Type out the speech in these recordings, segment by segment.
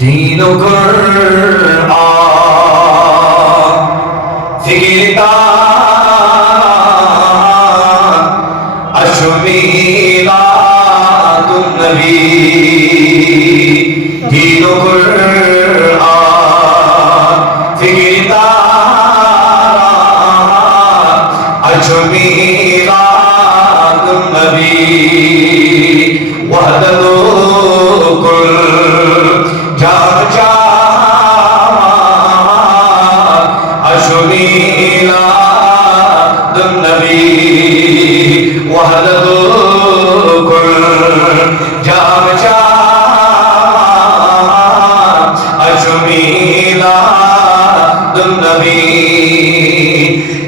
دين قرآن فقرتان أشميلات النبي دين قرآن فقرتان أشميلات النبي وحدة كل أشميلات النبي وحدة كل جامعة أشميلات النبي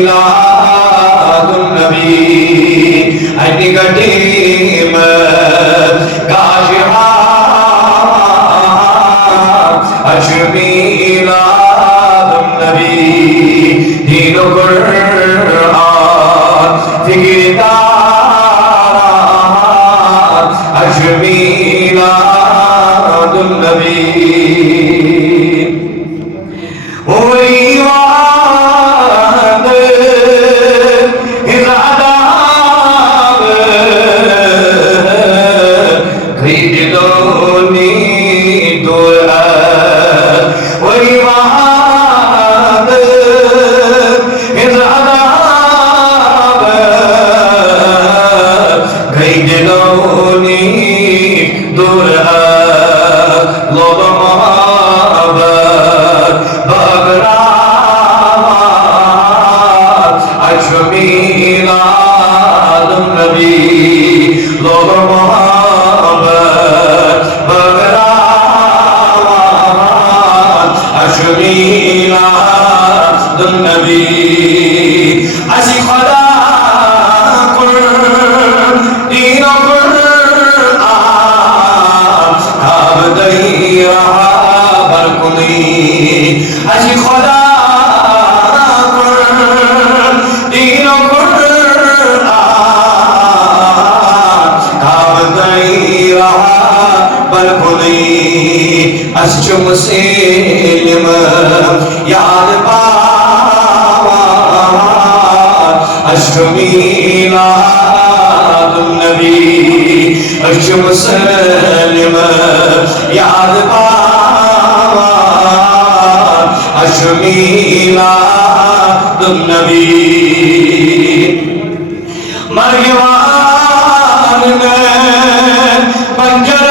أشميلات النبي عيني قديمة كاشحات أشميلات النبي دين القرآن في كتاب أشميلات النبي أشميلات النبي لوگ محبت بغرات أشميلات النبي أسی خدا دین قرآن تاب دئی رہا برکنی أسی خدا أسجو مسلم ياد باوان أشميلات النبي أسجو مسلم ياد باوان أشميلات النبي مريوان من بنجر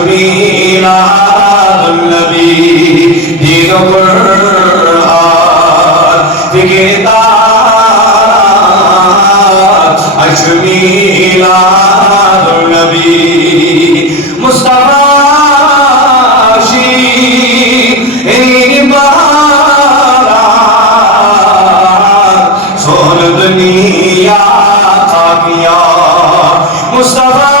أشميلات النبي دين القرآن في كتاب أشميلات النبي مصطفى شيء باران سون دنيا خاكيا مصطفى